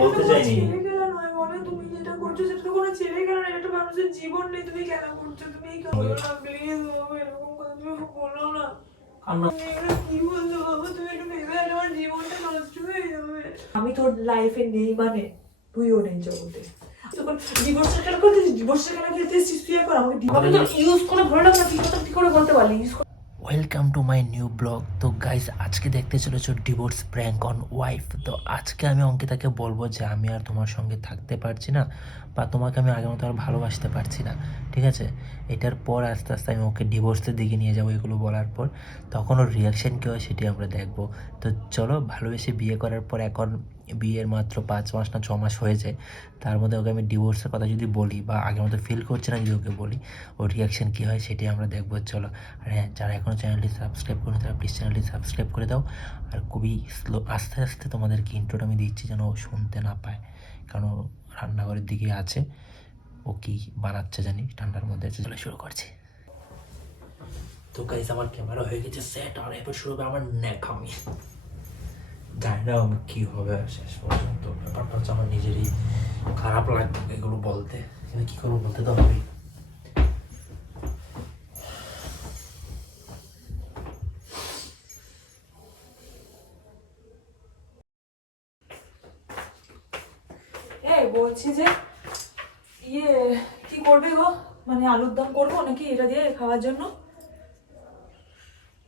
বলতে চাইনি। ছেলে খেলা নয় বলে, তুমি যেটা করছো সেটা তো কোনো ছেলে খেলা নয়, এটা মানুষের জীবন নেই, তুমি কেন করছো? তুমি এই করো না প্লিজ বাবা, এরকম কথা তুমি বলো না। কান্না কি বলছো বাবা, তুমি একটু ভেবে দেখো, আমার জীবনটা নষ্ট হয়ে যাবে। আমি তোর লাইফে নেই মানে তুইও নেই জগতে। যখন ডিভোর্সের খেলা করতে, ডিভোর্সের খেলা খেলতে এসেছিস তুই, এখন আমাকে ডিভোর্স ইউজ করে ভালো লাগে না, তুই কথা কি করে বলতে পারলি? Welcome to my new blog. তো গাইস, আজকে দেখতে চলেছো ডিভোর্স প্র্যাঙ্ক অন ওয়াইফ। তো আজকে আমি অঙ্কিতাকে বলবো যে আমি আর তোমার সঙ্গে থাকতে পারছি না, বা তোমাকে আমি আগের মতো আর ভালোবাসতে পারছি না, ঠিক আছে? এটার পর আস্তে আস্তে আমি ওকে ডিভোর্সের দিকে নিয়ে যাবো। এগুলো বলার পর তখন ওর রিয়াকশান কী হয় সেটি আমরা দেখবো। তো চলো, ভালোবেসে বিয়ে করার পর এখন বিয়ের মাত্র 5 মাস না 6 মাস হয়েছে, তার মধ্যে ওকে আমি ডিভোর্সের কথা যদি বলি বা আগের মতো ফিল করছে না যদি ওকে বলি, ওর রিয়াকশান কী হয় সেটি আমরা দেখবো। চলো। আর হ্যাঁ, যারা এখনও চ্যানেলটি সাবস্ক্রাইব করেন তারা প্লিজ চ্যানেলটি সাবস্ক্রাইব করে দাও। আর খুবই স্লো, আস্তে আস্তে তোমাদেরকে ইন্ট্রোটা আমি দিচ্ছি যেন ও শুনতে না পায়, কারণ ও রান্নাঘরের দিকে আছে, ও কি বানাচ্ছে জানি, ঠান্ডার মধ্যে আছে। চলে শুরু করছি। তো গাইস, আমার ক্যামেরা হয়ে গেছে সেট, আর এবার শুরু হবে আমার ন্যাকামি। জানি না আমি কী হবে শেষ পর্যন্ত। ব্যাপারটা হচ্ছে আমার নিজেরই খারাপ লাগবে এগুলো বলতে, কিন্তু কী করবো, বলতে তো হবেই। বলছি যে ইয়ে কি করবে গো, মানে আলুর দম করবো নাকি এটা দিয়ে খাওয়ার জন্য?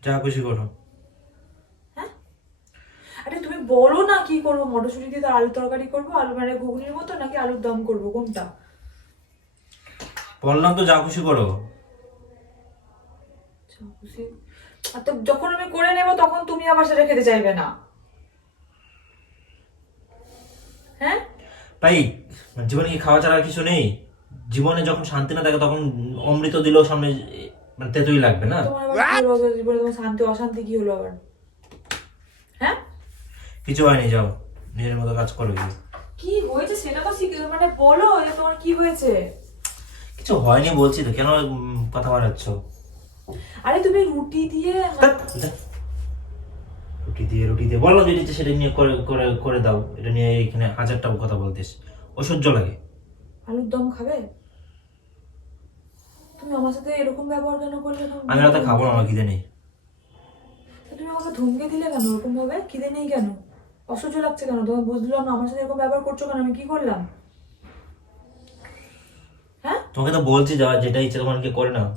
যা খুশি করো। হ্যাঁ, আরে তুমি বলো না কি করবো, মটরশুঁটি দিয়ে তো আলু তরকারি করবো, আলু মানে ঘুগনির মতো, নাকি আলুর দম করবো, কোনটা? বললাম তো যা খুশি করো। আচ্ছা, খুশি। আর তো যখন আমি করে নেবো তখন তুমি আবার সেটা খেতে চাইবে না, হ্যাঁ? ভাই, জীবনে কি খাওয়া ছাড়া আর কিছু নেই? জীবনে যখন শান্তি না থাকে তখন অমৃত দিলেও সামনে মানে তেতোই লাগবে না। তোমার আবার কি হলো জীবনে, তোমার শান্তি অশান্তি কি হলো আবার? হ্যাঁ, কিছু হয়নি, যাও নিজের মতো কাজ করো। কি হয়েছে সেটা তো মানে বলো যে তোমার কি হয়েছে। কিছু হয়নি বলছি তো, কেন কথা বাড়াচ্ছ? আরে তুমি রুটি দিয়ে রুটি দিয়ে বললাম যেটা সেটা নিয়ে করে করে করে দাও। এটা নিয়ে এখানে হাজারটা কথা বলতেস, অসহ্য লাগে। আলুর দম খাবে? তুমি আমার সাথে এরকম ব্যবহার কেন করলে? আমি রাতে খাবো না, আমার খিদে নেই। তুমি আমাকে ধমকে দিলে কেন এরকম ভাবে? খিদে নেই কেন? অসহ্য লাগছে কেন তোমার? বুঝলাম না, আমার সাথে এরকম ব্যবহার করছো কেন? আমি কি করলাম? হ্যাঁ, তোমাকে তো বলছি যাওয়া, যেটা ইচ্ছে তোমার কি করে নাও।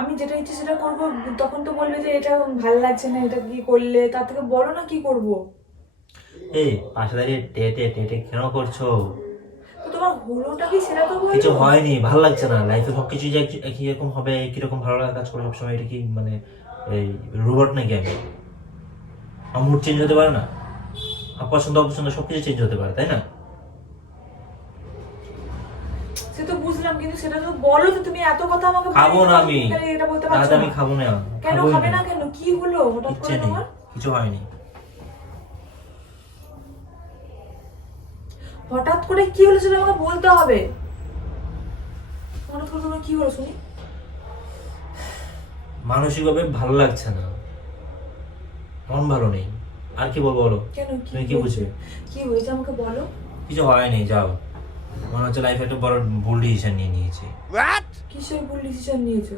আমি যেটা ইচ্ছে সেটা করবো, তখন তো বলবে যে এটা ভালো লাগছে না, এটা কি করলে, তার থেকে বলো না কি করবো। এই পাশে দাঁড়িয়ে টেটে টেটে কেন করছো? তো তোমার হলোটা কি সেটা তো বলো। কিছু হয়নি, ভালো লাগছে না। লাইফে সব কিছু যে একই রকম হবে, একই রকম ভালো লাগা কাজ করে সবসময়, এটা কি মানে এই রোবট নাকি আমি? আমার মুড চেঞ্জ হতে পারে না? আমার পছন্দ অপছন্দ সবকিছু চেঞ্জ হতে পারে, তাই না? সে তো বুঝলাম, কিন্তু সেটা তো বলো যে তুমি এত কথা আমাকে খাবো না আমি, এটা বলতে রাতে পারছো আমি না। খাবো না। কেন খাবোই খাবে না, না? কেন কি হলো হঠাৎ ইচ্ছে করে নেই, তোমার? কিছু হয়নি। হঠাৎ করে কি হলো সেটা আমাকে বলতে হবে। হঠাৎ করে তোমার কি হলো শুনি? মানসিকভাবে ভালো লাগছে না, মন ভালো নেই। আর কি বলবো বলো? কেন, তুমি কি বুঝবে? কি হয়েছে আমাকে বলো। কিছু হয়নি, যাও। মনে হচ্ছে লাইফে একটা বড় ভুল ডিসিশন নিয়ে নিয়েছি। কিসের ভুল ডিসিশন নিয়েছো?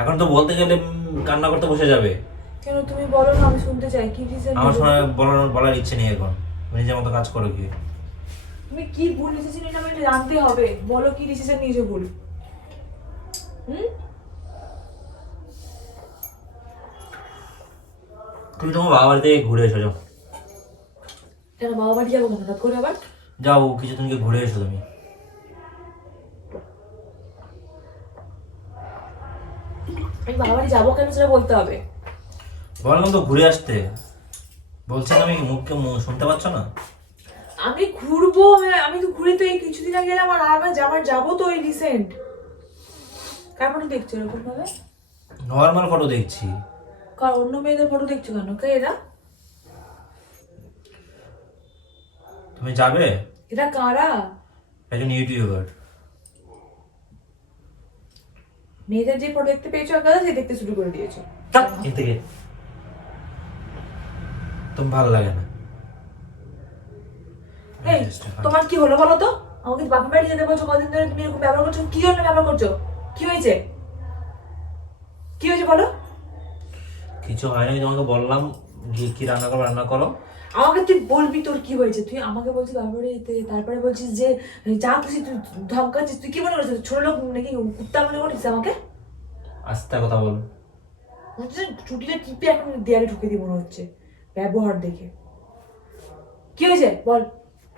এখন তো বলতে গেলে কান্না করতে বসে যাবে। কেন তুমি বলো না, আমি শুনতে চাই কি ডিসিশন আমার নিয়েছো। সময় বলার ইচ্ছে নেই এখন। তুমি নিজের মতো কাজ করো কি। তুমি কি ভুল ডিসিশন নিয়েছো আমাকে জানতে হবে, বলো কি ডিসিশন নিয়েছো ভুল। হুম, তুমি তোমার বাবা বাড়ি থেকে ঘুরে এসো, যাও। কেন বাবা বাড়ি যাবো হঠাৎ করে আবার? যাও, কিছুদিনকে ঘুরে এসো তুমি। আমি বাবা বাড়ি যাবো কেন সেটা বলতে হবে। বললাম তো ঘুরে আসতে, বলছেন আমি মুখকে শুনতে পাচ্ছ না? আমি ঘুরবো, আমি তো ঘুরে তো এই কিছুদিন আগে গেলাম, আর আমার যাবো তো এই রিসেন্ট। কার ফটো দেখছো এরকম ভাবে? নর্মাল ফটো দেখছি। কার অন্য মেয়েদের ফটো দেখছো কেন? কে এরা? তুমি যাবে? এরা কারা? একজন ইউটিউবার। মেয়েদের যে ফটো দেখতে পেয়েছো আর কারা সেই দেখতে শুরু করে দিয়েছো। এর থেকে তুমি ভালো লাগে না। এই তোমার কি হলো বলো তো? আমাকে বাপের বাড়ি যেতে বলছো, কদিন ধরে তুমি এরকম ব্যবহার করছো, কি জন্য ব্যবহার করছো? কি হয়েছে? কি হয়েছে বলো? কিছু হয়নি, আমি তোমাকে বললাম গিয়ে কি রান্না করো রান্না করো। আমাকে তুই বলবি তোর কি হয়েছে, তুই আমাকে বলছিস বাপের বাড়ি যেতে, তারপরে বলছিস যে যা খুশি তুই ধমকাচ্ছিস। তুই কি মনে করছিস ছোট লোক নাকি, কুত্তা মনে করছিস আমাকে? আস্তে কথা বল। ছুটিটা টিপে এখন দেয়ালে ঢুকে দিব মনে হচ্ছে ব্যবহার দেখে। কি হয়েছে বল,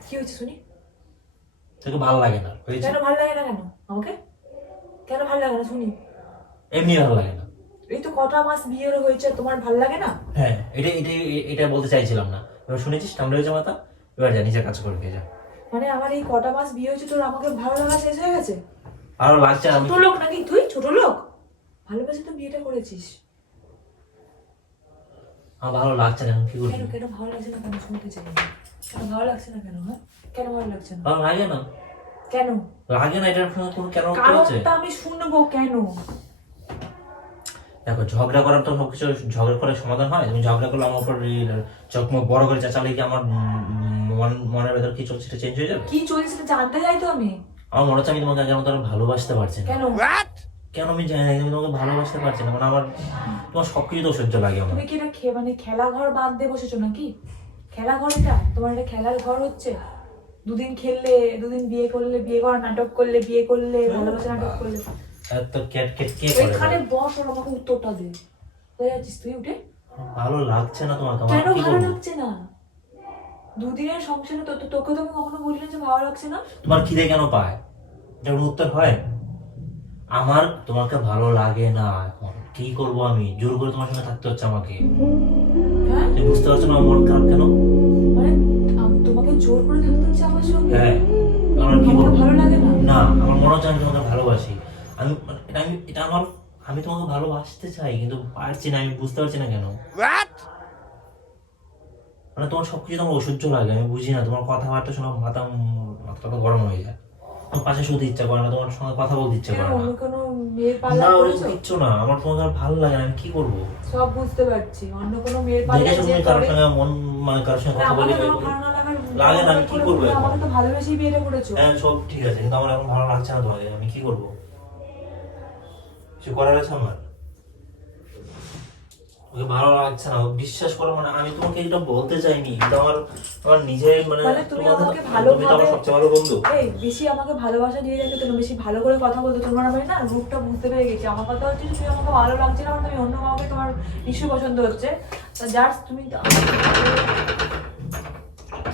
কি হয়েছে শুনি। তোকে ভালো লাগে না হয়েছে? কেন ভালো লাগে না? কেন আমাকে কেন ভালো লাগে না শুনি। এমনি ভালো লাগে না। এই তো কটা মাস বিয়ে হয়েছে, তোমার ভালো লাগে না? হ্যাঁ, এটা বলতে চাইছিলাম না। এবার শুনেছিস কামড়ে হয়েছে মাথা, এবার যা নিজের কাজ করবে যা। মানে আমার এই কটা মাস বিয়ে হয়েছে তোর আমাকে ভালো লাগা শেষ হয়ে গেছে? ভালো লাগছে না। ছোট লোক নাকি তুই? ছোট লোক ভালোবেসে তো বিয়েটা করেছিস। আমার ভালো লাগছে না, কি করবি? কেন কেন ভালো লাগছে না কেন শুনতে চাই না। কেন ভালো লাগছে না কেন? হ্যাঁ কেন ভালো লাগছে না? ভালো লাগে না, কেন লাগে না, এটার সঙ্গে কোনো কেন উত্তর আছে? কারণটা আমি শুনবো কেন। দেখো, ঝগড়া করার তো সবকিছু ঝগড়া করে সমাধান হয়। তুমি ঝগড়া করলে আমার উপর চোখ মুখ বড় করে চাচালে কি আমার মনের ভেতর কি চলছে সেটা চেঞ্জ হয়ে যাবে? কি চলছে সেটা জানতে চাই তো আমি। আমার মনে হচ্ছে আমি তোমাকে আগের মতো আর ভালোবাসতে পারছি না। কেন? কেন আমি জানি না, আমি তোমাকে ভালোবাসতে পারছি না। মানে আমার তোমার সবকিছু তো সহ্য লাগে আমার। তুমি কি এটা মানে খেলা ঘর বাঁধতে বসেছো নাকি? খেলা ঘর এটা তোমার? এটা খেলার ঘর হচ্ছে? দুদিন খেললে, দুদিন বিয়ে করলে, বিয়ে করার নাটক করলে, বিয়ে করলে, ভালোবাসা নাটক করলে। এত ক্যাট ক্যাট কে করে? এখানে বস আর আমাকে উত্তরটা দে। হয়ে যাচ্ছিস তুই উঠে? ভালো লাগছে না তোমাকে? আমার কেন কি ভালো করবো? লাগছে না? দুদিনের সংসারে তোকে তো আমি কখনো বলি না যে ভালো লাগছে না। তোমার খিদে কেন পায়? এটা কোনো উত্তর হয়? আমার তোমাকে ভালো লাগে না। এখন কি করব আমি? জোর করে তোমার সঙ্গে থাকতে হচ্ছে আমাকে। হ্যাঁ তুমি বুঝতে পারছো না আমার মন খারাপ কেন? মানে তোমাকে জোর করে থাকতে হচ্ছে আমার সঙ্গে? হ্যাঁ, আমার কি তোমাকে বলবো? ভালো লাগে না? না, আমার মনে হচ্ছে আমি তোমাকে ভালোবাসি। এটা আমার, আমি তোমাকে ভালোবাসতে চাই কিন্তু পারছি না। আমি বুঝতে পারছি না কেন। মানে তোমার সবকিছু তোমার অসহ্য লাগে, আমি বুঝি না। তোমার কথাবার্তা শোনা মাথাটা গরম হয়ে যায়। তোমার পাশে শুতে ইচ্ছা করে না, তোমার সঙ্গে কথা বলতে ইচ্ছা কেন করে না। অন্য কোনো মেয়ের না, পাল্লা ওরকম পড়েছো? কিচ্ছু না। আমার তোমাকে আর ভালো লাগে না, আমি কি করবো? সব বুঝতে পারছি, অন্য কোনো মেয়ের পাল্লা দেখেছো যে তুমি কারোর পড়ে। সঙ্গে মন, মানে কারোর সঙ্গে কথা বলে আমাকে তোমার ভালো না লাগার লাগে না, আমি কি করবো এখন? আমাকে তো ভালোবেসেই বিয়েটা করেছো। হ্যাঁ, সব ঠিক আছে, কিন্তু আমার এখন ভালো লাগছে না তোমাকে। আমি কি করবো? কিছু করার আছে আমার? ওকে ভালো লাগছে না, বিশ্বাস করো। মানে আমি তোমাকে এটা বলতে চাইনি, কিন্তু আমার আমার নিজের মানে মানে তুমি তোমাকে, আমাকে তুমি তো আমার ভালোভাবে সবচেয়ে ভালো বন্ধু। এই বেশি আমাকে ভালোবাসা দিয়ে রাখতে তুমি বেশি ভালো করে কথা বলতে, তোমার আমি না রূপটা বুঝতে পেরে গেছি। আমার কথা হচ্ছে যে তুমি আমাকে ভালো লাগছে না, মানে তুমি অন্য কাউকে তোমার নিশ্চয়ই পছন্দ হচ্ছে। জাস্ট তুমি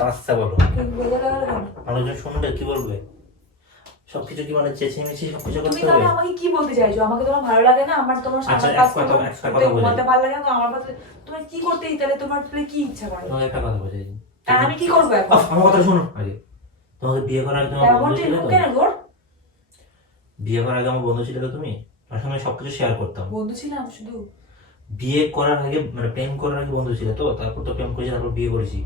আচ্ছা বলো, বলে গেলে কেন? মানুষজন শুনবে কি বলবে? সবকিছু কি মানে চেঁচিয়ে সবকিছু তুমি করতে তাহলে হবে? আমাকে কি বলতে চাইছো? আমাকে তোমার ভালো লাগে না, আমার তোমার আচ্ছা, সামনে কাজ একটা কথা বলি। ঘুমাতে ভালো লাগে না, আমার কাছে তোমার কি করতে তাহলে তোমার তাহলে কি ইচ্ছা করে? তোমাকে একটা কথা বলি। আর আমি কি করবো এখন? আমার কথা শোনো আগে। তোমাকে বিয়ে করার আগে তোমার বন্ধু ছিল তো? কেন তোর বিয়ে করার আগে আমার বন্ধু ছিল তো তুমি? তার সঙ্গে সবকিছু শেয়ার করতাম। বন্ধু ছিলাম শুধু? বিয়ে করার আগে মানে প্রেম করার আগে বন্ধু ছিল তো, তারপর তো প্রেম করেছি, তারপর বিয়ে করেছি।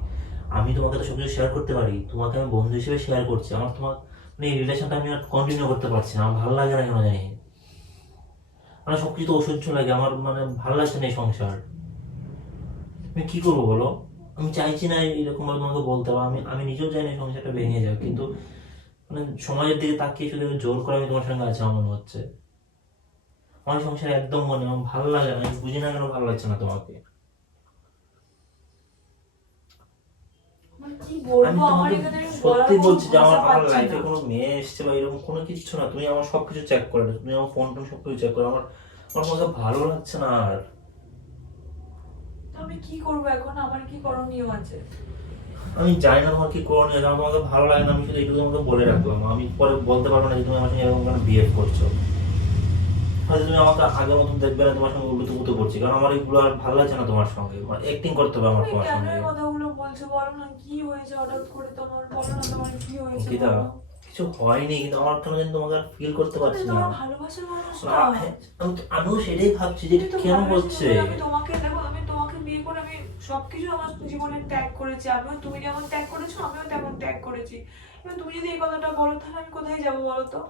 আমি তোমাকে তো সবকিছু শেয়ার করতে পারি, তোমাকে আমি বন্ধু হিসেবে শেয়ার করছি। আমার তোমার মানে এই রিলেশনটা আমি আর কন্টিনিউ করতে পারছি না। আমার ভালো লাগে না কেন জানি, মানে সবকিছু তো অসহ্য লাগে আমার। মানে ভালো লাগছে না এই সংসার। আমি কি করবো বলো? আমি চাইছি না এরকম ভাবে তোমাকে বলতে, বা আমি আমি নিজেও চাই না এই সংসারটা ভেঙে যাক, কিন্তু মানে সমাজের দিকে তাকিয়ে শুধু জোর করে আমি তোমার সঙ্গে আছি আমার মনে হচ্ছে। আমার সংসার একদম মনে আমার ভালো লাগে না। আমি বুঝি না কেন ভালো লাগছে না তোমাকে। মানে কি আমি বলবো, আমার তোমাকে এখানে সত্যি বলছি যে আমার ভাষা আমার পাচ্ছি লাইফে না। কোনো মেয়ে এসছে বা এরকম কোনো কিছু না। তুমি আমার সবকিছু চেক করে নাও, তুমি আমার ফোন টোন সবকিছু চেক করো। আমার আমার তোমাকে ভালো লাগছে না আর। আমি কি করবো এখন? আমার কি করণীয় আছে? আমি জানি না তোমার কি করণীয় আছে। আমার তোমাকে ভালো লাগে না, আমি শুধু এইটুকু তোমাকে বলে রাখলাম। আমি পরে বলতে পারবো না যে তুমি আমার সঙ্গে এরকম কেন বিহেভ করছো। হয়তো তুমি আমাকে আগের মতন দেখবে না, তোমার সঙ্গে উল্টো পুতো করছি, কারণ আমার এইগুলো আর ভালো লাগছে না তোমার সঙ্গে। অ্যাক্টিং করতে হবে আমার তুমি তোমার কেন সঙ্গে। এই কথাগুলো বলছো বলো না? কি হয়েছে হঠাৎ করে তোমার? বলো না তোমার কি হয়েছে অঙ্কিতা, বলো। কিছু হয়নি, কিন্তু আমার কেন জানি তোমাকে আর ফিল করতে তুমি পারছি তো না। আমার ভালোবাসার মানুষ না। আমিও সেটাই ভাবছি যে তুমি এটা তো কেন ভালোবাসার হচ্ছে। মানুষ। আমি তোমাকে দেখো, আমি তোমাকে বিয়ে করে আমি সবকিছু আমার জীবনে ত্যাগ করেছি। আমিও, তুমি যেমন ত্যাগ করেছো আমিও তেমন ত্যাগ করেছি। এবার তুমি যদি এই কথাটা বলো তাহলে আমি কোথায় যাবো বলো তো?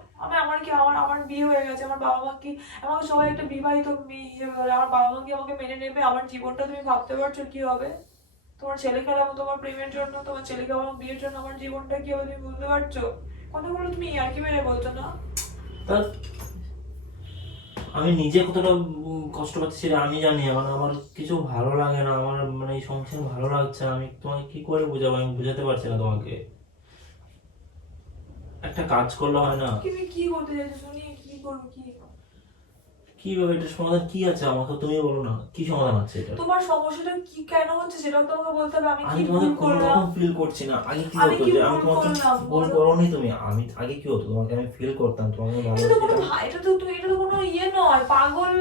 আমার কি আমার বিয়ে হয়ে গেছে, আমার বাবা মা কি আমাকে সবাই একটা বিবাহিত মেয়ে হিসেবে বলে, আমার বাবা মা কি আমাকে মেনে নেবে? আমার জীবনটা তুমি ভাবতে পারছো কি হবে? তোমার ছেলেকে আমার তোমার প্রেমের জন্য, তোমার ছেলেকে আমার বিয়ের জন্য আমার জীবনটা কি হবে তুমি বুঝতে পারছো? কথাগুলো তুমি ইয়ার্কি মেরে বলছো না? তা আমি নিজে কতটা কষ্ট পাচ্ছি সেটা আমি জানি। মানে আমার কিছু ভালো লাগে না, আমার মানে এই সংসার ভালো লাগছে না। আমি তোমাকে কি করে বোঝাবো, আমি বুঝাতে পারছি না তোমাকে। একটা কাজ করলে হয় না? তুমি কি করতে চাইছো শুনি, কি করবো কি? কিভাবে এটা সমাধান কি আছে আমাকে তুমি বলো না, কি সমাধান আছে এটা? তোমার সমস্যাটা কি কেন হচ্ছে সেটাও তোমাকে বলতে হবে। আমি আমি কি তোমাকে ভুল কোনো করলাম? রকম ফিল করছি না। আগে কি আমি হতো কি যে আমি ভুল তোমাকে করলাম ভুল বলো? করোনি তুমি। আমি আগে কি হতো, তোমাকে আমি ফিল করতাম, তোমাকে আমি এটা তো কোনো ভালোবাসতাম। এটা তো এটা তো কোনো ইয়ে নয়, পাগল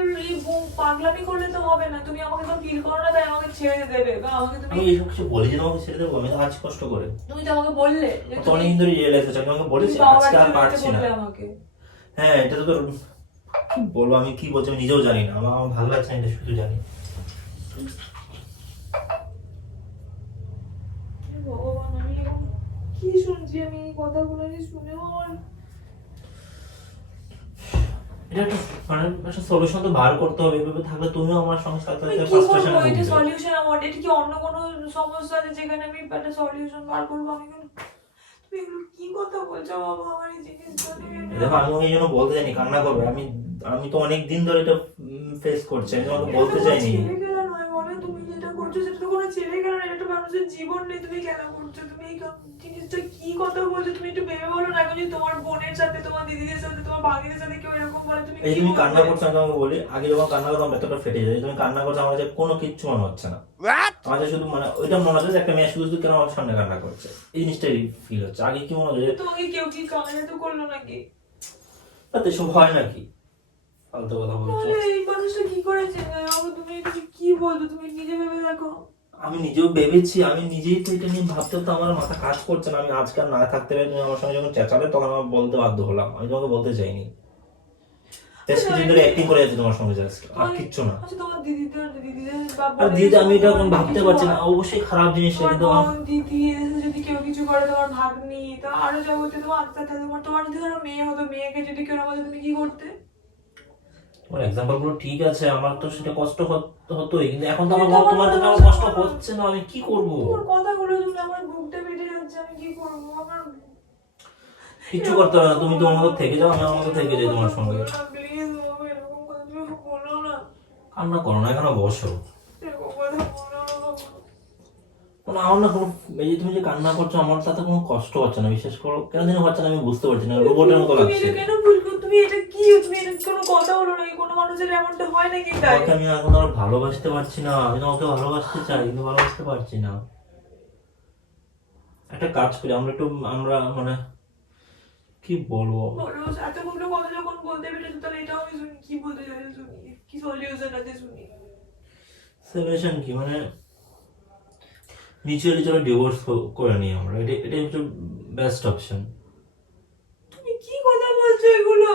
পাগলামি করলে তো হবে না। তুমি আমাকে তো ফিল করো না তাই আমাকে ছেড়ে দেবে, বা আমাকে তুমি আমি এইসব কিছু বলি যে তোমাকে ছেড়ে দেবো? আমি তো আজ কষ্ট করে তুমি তো আমাকে বললে যে তো তুমি অনেকদিন ধরে রিয়েলাইজ হচ্ছে, আমি তোমাকে বলেছি বাবা আজকে আর বাড়িতে পারছি না। বললে আমাকে। হ্যাঁ, এটা তো তোর কি বলবো, আমি কি বলছি আমি নিজেও জানি না। আমার আমার ভালো লাগছে না, এটা শুধু জানি। হে ভগবান, আমি এখন কি শুনছি? আমি এই কথাগুলো যে শুনেও আমার এটা একটা মানে একটা সলিউশন তো বার করতে হবে। এভাবে থাকলে তুমিও আমার সঙ্গে সাথে আমি সাথে কি ফ্রাস্ট্রেশনে করবো? এটা ভুগবে। সলিউশন আমার, এটা কি অন্য কোনো সমস্যা আছে যেখানে আমি একটা সলিউশন বার করবো? আমি তুমি এগুলো কি কথা বলছো বাবা? আমার এই জিনিসটা নিয়ে দেখো, আমি ওই জন্য বলতে চাইনি কান্না করবে। আমি আমি তো অনেক দিন ধরে এটা ফেস করছি, আমি তোমাকে বলতে চাইনি। ছেলে খেলা নয় বলে, তুমি যেটা করছো সেটা তো কোনো ছেলে খেলা নয়, এটা মানুষের জীবন নেই। তুমি কেন করছো? তুমি এই জিনিসটা কি কথা বলছো? তুমি একটু ভেবে বলো না। এখন যদি তোমার বোনের সাথে, তোমার দিদিদের সাথে, তোমার ভাগ্নিদের সাথে কেউ এরকম বলে, তুমি এই কি তুমি বলবে? কান্না করছো, আমি তোমাকে বলি, আগে যখন কান্না করতাম ভেতরটা ফেটে যায়। তুমি কান্না করছো, আমার কাছে কোনো কিচ্ছু মনে হচ্ছে না। আমার কাছে শুধু মানে ওইটা মনে হচ্ছে যে একটা মেয়ে শুধু শুধু কেন আমার সামনে কান্না করছে, এই জিনিসটাই ফিল হচ্ছে। আগে কি মনে হচ্ছে যে তোমাকে কেউ কি কামড়ে তো করলো নাকি? তাতে এসব হয় নাকি, ফালতু কথা বলছো। তাহলে এই মানুষটা কি করেছে? তুমি এটা কি বলছো? তুমি নিজে ভেবে দেখো। আমি নিজেও ভেবেছি, আমি নিজেই তো এটা নিয়ে ভাবতে তো আমার মাথা কাজ করছে না। আমি আজকাল না থাকতে পারি, তুমি আমার সঙ্গে যখন চেঁচালে তখন আমার বলতে বাধ্য হলাম। আমি তোমাকে বলতে চাইনি। বেশ কিছুদিন ধরে অ্যাক্টিং করে যাচ্ছে তোমার সঙ্গে, জাস্ট আর কিচ্ছু না। আচ্ছা, তোমার দিদিদের বা আর বোনেদের দিদি, আমি এটা এখন সাথে ভাবতে কিছু পারছি না, হয়? অবশ্যই খারাপ জিনিস তোমার কিন্তু বোন, দিদি এসে যদি কেউ কিছু করে, তোমার ভাগ্নি, তো আরো জগতে তোমার আত্মা থাকে। তোমার যদি ধরো মেয়ে হতো, মেয়েকে যদি কেউ না বলে, তুমি কি করতে? তোমার এক্সাম্পল গুলো ঠিক আছে, আমার তো সেটা কষ্ট হতোই, কিন্তু এখন তো আমার কিন্তু আমার তোমার জন্য আমার ভালোবাসা কষ্ট আমার- হচ্ছে না। আমি কি করব? তোমার কথাগুলো শুনে আমার বুকটা ফেটে যাচ্ছে। আমি কি করবো? আমার কিচ্ছু করতে হবে না, তুমি তোমার মতো থেকে যাও, আমি আমার মতো থেকে যাই তোমার সঙ্গে। প্লিজ বাবা, এরকম কথা তুমি বলো না। কান্না করো না, এখানে বসো। এরকম কথা বলো না বাবা। কোনো আমার না কোনো, এই যে তুমি যে কান্না করছো আমার তাতে কোনো কষ্ট হচ্ছে না, বিশ্বাস করো। কেন যেন হচ্ছে না আমি বুঝতে পারছি না, রোবটের মতো তুমি লাগছে। এটা কেন ভুল করো? তুমি এটা কি? তুমি এটা কোনো কথা হলো নাকি? কোনো মানুষের এমনটা হয় নাকি? তাই তোমাকে আমি এখন আর ভালোবাসতে পারছি না। আমি তোমাকে ভালোবাসতে চাই কিন্তু ভালোবাসতে পারছি না। একটা কাজ করি, আমরা মানে কি বলবো, বলো, এতগুলো কথা যখন বলতে পেরেছো তাহলে এটাও আমি শুনি। কি বলতে চাইছো শুনি, কি সলিউশন আছে শুনি। সলিউশন কি মানে মিউচুয়ালি চলো ডিভোর্স করে নিই আমরা, এটাই হচ্ছে বেস্ট অপশন। তুমি কি কথা বলছো এগুলো?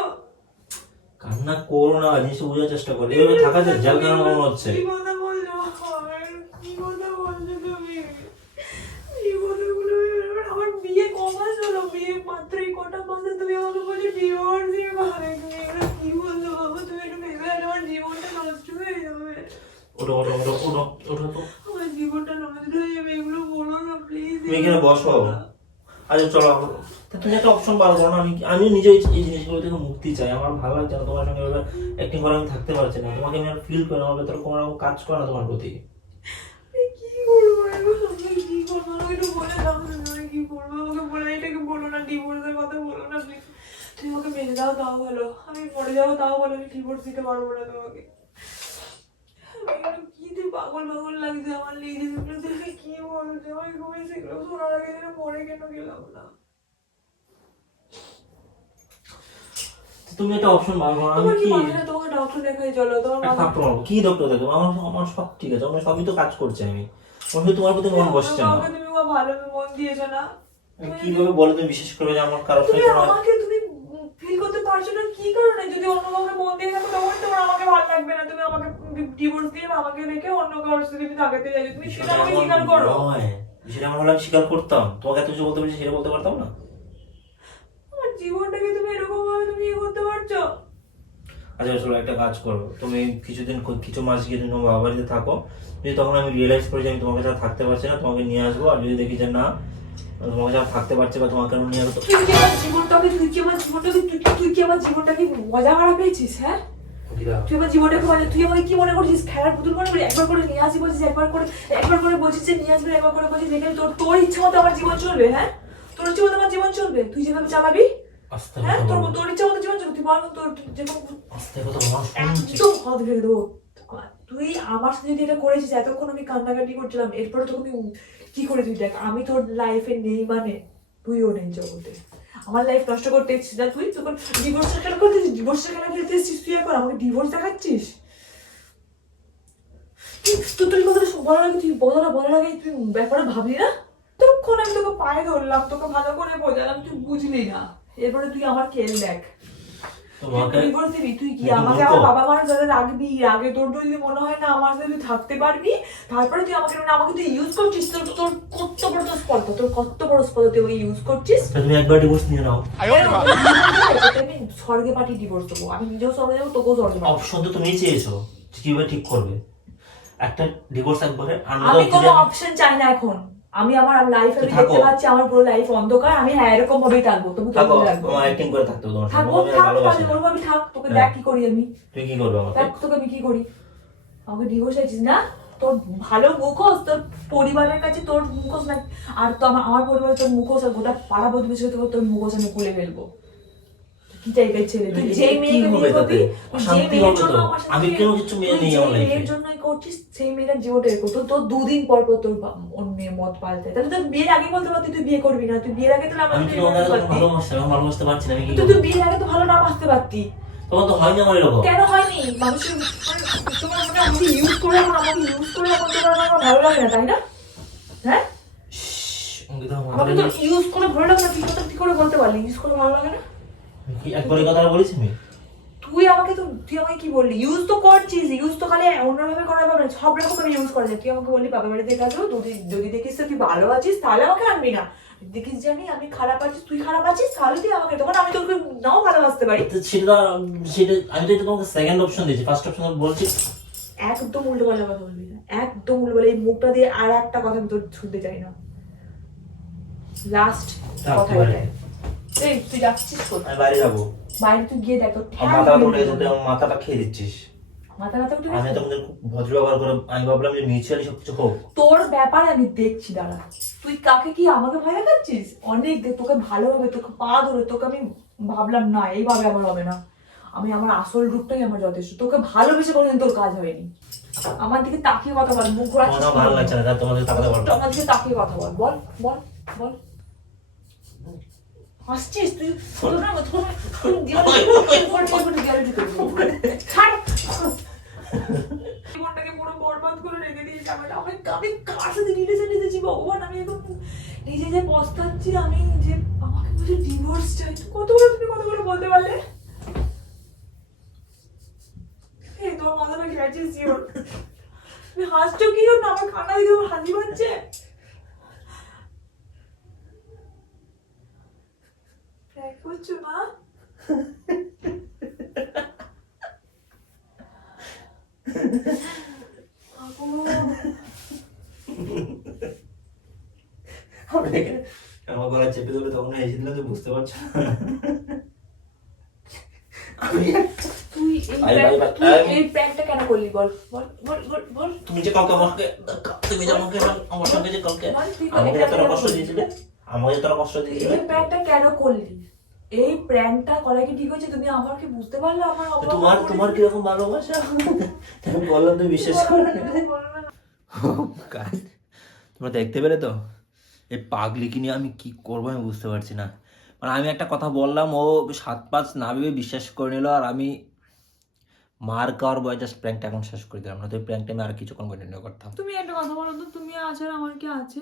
কান্না করো না, জিনিসটা বোঝার চেষ্টা করো। এভাবে থাকা যায় জেল কেন মনে হচ্ছে? কি কথা বলছো? কি কথা বলছো তুমি? এই কথাগুলো আমার বিয়ে কমাস হলো, বিয়ে মাত্রই কটা মাসে তুমি আমাকে বলছো ডিভোর্স দিয়ে ভাগে। তুমি এগুলো কি বলছো বাবা? তুমি একটু ভেবে দেখো, আমার জীবনটা নষ্ট হয়ে যাবে। ওটা ওটা ওটা ওটা ওটা তো আমার জীবনটা নষ্ট হয়ে যাবে, এগুলো বলো না প্লিজ। তুমি এখানে বসো। আচ্ছা চলো, তুমি একটা অপশন বার করো না। আমি নিজে এই জিনিসগুলো থেকে মুক্তি চাই। আমার ভালো লাগছে না তোমার সঙ্গে এভাবে অ্যাক্টিং করে আমি থাকতে পারছি না। তোমাকে আমি আর ফিল করি না, আমার ভেতরে কোনো রকম কাজ করে না তোমার প্রতি। আমি কি করবো এগুলো? আমি কি করবো? আমাকে একটু বলে দাও না, আমি কি করবো? আমাকে বলে এটাকে বলো না, ডিভোর্সের কথা বলো না প্লিজ। তুমি আমাকে মেরে দাও তাও ভালো, আমি মরে যাবো তাও ভালো, আমি ডিভোর্স দিতে পারবো না তোমাকে। আমি এগুলো কি দিয়ে পাগল পাগল লাগছে আমার নিজে। সেগুলো দেখে কি বলছে? আমি ঘুমিয়ে সেগুলো শোনার আগে যেন মরে কেন গেলাম না। তুমি একটা অপশন বার করো। আমি তোমার কি কি মাঝে তোমাকে ডক্টর দেখাই চলো? তোমার মাথা ডক্টর কি ডক্টর দেখো, আমার আমার সব ঠিক আছে, আমার সবই তো কাজ করছে। আমি মনে হয় তোমার প্রতি মন বসছে না। কাউকে তুমি ভালো মন দিয়েছো না। কিভাবে বলে তুমি বিশ্বাস করবে যে আমার কারোর তুমি সঙ্গে কোনো আমাকে তুমি ফিল করতে পারছো না কি কারণে? যদি অন্য কাউকে মন দিয়ে থাকো তখন তোমার আমাকে ভালো লাগবে না। তুমি আমাকে ডিভোর্স দিয়ে আমাকে রেখে অন্য কারোর সাথে তুমি থাকতে চাইছো। তুমি সেটা আমাকে স্বীকার করো। সেটা আমার হলে আমি স্বীকার করতাম। তোমাকে এত কিছু বলতে পারছি, সেটা বলতে পারতাম না। আমার জীবনটাকে তুমি এরকম ভাবে তুমি ইয়ে করতে পারছো? আচ্ছা চলো একটা কাজ করো, তুমি কিছু মাস গিয়ে তুমি তোমার বাবার বাড়িতে থাকো। যদি তখন আমি রিয়েলাইজ করি যে আমি তোমাকে ছাড়া থাকতে পারছি না, তোমাকে নিয়ে আসবো। আর যদি দেখি যে না তোমাকে ছাড়া থাকতে পারছি বা তোমাকে নিয়ে আসবো, তুই কি আমার জীবনটাকে মজা করা পেয়েছিস? হ্যাঁ, তুই আমার জীবনটাকে মানে তুই আমাকে কি মনে করছিস? খেলার পুতুল মনে করি? একবার করে নিয়ে আসি বলছিস, একবার করে বলছিস যে নিয়ে আসবি, একবার করে বলছিস এখানে তোর ইচ্ছে মতো আমার জীবন চলবে। হ্যাঁ, তোর ইচ্ছে মতো আমার জীবন চলবে, তুই যেভাবে চালাবি। আস্তে হ্যাঁ, কথা বলো। তোর ইচ্ছে মতো জীবন চলবে, তুই বল তোর যেরকম আস্তে কথা বলো, শুনছি। একদম হাত ভেঙে দেবো। তুই আমার সাথে যদি এটা করেছিস, এতক্ষণ আমি কান্নাকাটি করছিলাম, এরপরে তো তুমি কি করে তুই দেখ, আমি তোর লাইফে নেই মানে তুইও নেই জগতে। আমার লাইফ নষ্ট করতে এসেছিস না তুই? তখন ডিভোর্সের খেলা করতেছিস, ডিভোর্সের খেলা খেলতে এসেছিস তুই, এখন আমাকে ডিভোর্স দেখাচ্ছিস। তুই কথাটা বলার আগে তুই ব্যাপারে ভাবলি না? তখন আমি তোকে পায়ে ধরলাম, তোকে ভালো করে বোঝালাম, তুই বুঝলি না। এরপরে তুই আমার খেল দেখ। তোমাকে ডিভোর্স দিবি তুই কি? তুমি আমাকে বলতো? আমার বাবা মার সাথে রাখবি, আগে তোর যদি মনে হয় না আমার সাথে তুই থাকতে পারবি, তারপরে তুই আমাকে তুই ইউজ করছিস। তোর কত বড় স্পর্ধা, তুই আমাকে ইউজ করছিস। তুমি একবার ডিভোর্স নিয়ে নাও। তোকে আমি স্বর্গে পাঠিয়ে ডিভোর্স দেবো, আমি নিজেও স্বর্গে যাবো, তোকেও স্বর্গে পাঠাবো। অপশন তো তুমি চেয়েছো, কিভাবে ঠিক করবে একটা ডিভোর্স একবারে? আমি কোনো অপশন চাই না এখন। আমি আমার লাইফ আমি থাকো। দেখতে পাচ্ছি, আমার পুরো লাইফ অন্ধকার। আমি হ্যাঁ এরকম ভাবেই থাকবো, তুমি থাকো, তোকে রাখবো, তোমার অ্যাক্টিং করে থাকতে হবে তোমার সাথে। থাকবো, আমি আর ভালোবাসি না। আমি থাক, তোকে হ্যাঁ। দেখ কি করি আমি। তুই কি করবে আমাকে? দেখ তোকে আমি কি করি। আমাকে ডিভোর্স চাইছিস না? তোর ভালো মুখোশ তোর পরিবারের কাছে, তোর মুখোশ না। আর তো আমার পরিবারে তোর মুখোশ, আর গোটা পাড়া প্রতিবেশী তোর মুখোশ আমি খুলে ফেলবো। কি টাইপের ছেলে তুই? যে মেয়েকে বিয়ে করবি, যে মেয়ের জন্য আমার সাথে আমি কেন কিছু মেয়ে নেই আমার লাইফে। মেয়ের জন্যই করছিস, সেই মেয়েটার জীবনটা এরকম। তোর দুদিন পর তোর অন্য মত পাল্টায়। তাহলে তোর বিয়ের আগে বলতে পারতি তুই বিয়ে করবি না। তুই বিয়ের আগে তাহলে আমি আমাকে তোমাকে এখন ভালোবাসি, আমি ভালোবাসতে পারছি না, আমি কি করব? তুই বিয়ের আগে তো ভালো না বাঁচতে পারতি। তখন তো হয়নি আমার এরকম। কেন হয়নি? মানুষের তোমার মনে আমাকে ইউজ করে, এখন তোমার আমার ভালো লাগে না, তাই না? হ্যাঁ, অঙ্কিতা, আমার আমাকে তো ইউজ করে ভালো লাগে না। তুই কথা কি করে বলতে পারলি ইউজ করে ভালো লাগে না? কি একবার এই কথাটা বলেছি আমি? তুই আমাকে কি বললি? ইউজ তো করছিস, ইউজ তো খালি অন্যভাবে করা যাবে না, সব রকম ভাবে ইউজ করা যায়। তুই আমাকে বললি বাবা বাড়িতে কাজও, যদি দেখিস তো তুই ভালো আছিস তাহলে আমাকে আনবি না। দেখিস জানি আমি খারাপ আছিস, তুই খারাপ আছিস, তাহলে তুই আমাকে, তখন আমি তোকে নাও ভালোবাসতে পারি। তো সেটা আমি তো এটা তোমাকে সেকেন্ড অপশন দিয়েছি, ফার্স্ট অপশন বলছি। একদম উল্টো পাল্টা কথা বলবি না, একদম উল্টো পাল্টা। এই মুখটা দিয়ে আর একটা কথা আমি তোর শুনতে চাই না। লাস্ট কথা এটাই। এই তুই যাচ্ছিস কোথায়? আমি বাইরে যাবো। বাইরে তুই গিয়ে দেখ তোর আমার মাথা উঠে গেছে, তুই আমার মাথাটা খেয়ে দিচ্ছিস। মাথা ব্যথা উঠে আমি গেছে? তোমাদের খুব ভদ্র ব্যবহার করে আমি ভাবলাম যে মিউচুয়ালি সবকিছু হোক। তোর ব্যাপারে আমি দেখছি, দাঁড়া। তুই কাকে কি আমাকে ভয় দেখাচ্ছিস? অনেক তোকে ভালোভাবে তোকে পা ধরে তোকে আমি ভাবলাম না এইভাবে আমার হবে না। আমি আমার আসল রূপটাই আমার যথেষ্ট। তোকে ভালোবেসে কোনোদিন তোর কাজ হয়নি। আমার দিকে তাকিয়ে কথা বল, মুখ ঘোরাচ্ছিস আমার ভালো লাগছে না, তাই তোমাদের তাকাতে পারবো। আমার দিকে তাকিয়ে কথা বল, বল বল বল। হাসছিস তুই? জীবনটাকে পুরো বরবাদ করে রেখে দিয়েছি। আমি কার সাথে রিলেশন নিতেছি ভগবান? আমি এখন নিজে যে পস্তাচ্ছি, আমি যে আমাকে বলছে ডিভোর্স চাই। তুমি কত করে বলতে পারলে? এই তোর মাথাটা গেছিস শিওর। তুমি হাসছো কি জন্য? আমার কান্না দিকে আমার হাসি পাচ্ছে। প্র্যাঙ্ক করছো না? আমার গলা চেপে ধরে তখন হেসে দিলাম, তুই বুঝতে পারছো না। আমি তুই এই প্র্যাঙ্কটা কেন করলি? বল বল বল বল বল। তুমি যে কালকে তুমি যে আমাকে আমার সঙ্গে যে কালকে আমাকে এতটা কষ্ট দিয়েছিলে, আমাকে এতটা কষ্ট দিয়েছিলে, এই প্র্যাঙ্কটা কেন করলি? এই প্র্যাঙ্কটা করা কি ঠিক হচ্ছে? তুমি আমাকে বুঝতে পারলে আমার তোমার কিরকম ভালোবাসা আমি বললাম, তুমি বিশ্বাস করো না। তোমরা দেখতে পেলে তো এই পাগলিকে নিয়ে আমি কি করবো আমি বুঝতে পারছি না। মানে আমি একটা কথা বললাম, ও 7-5 না ভেবে বিশ্বাস করে নিল, আর আমি মার খাওয়ার বয় জাস্ট প্র্যাঙ্কটা এখন শেষ করে দিলাম। না তো প্র্যাঙ্কটা আমি আর কিছুক্ষণ কন্টিনিউ করতাম। তুমি একটা কথা বলো তো, তুমি আছো আর আমার কি আছে?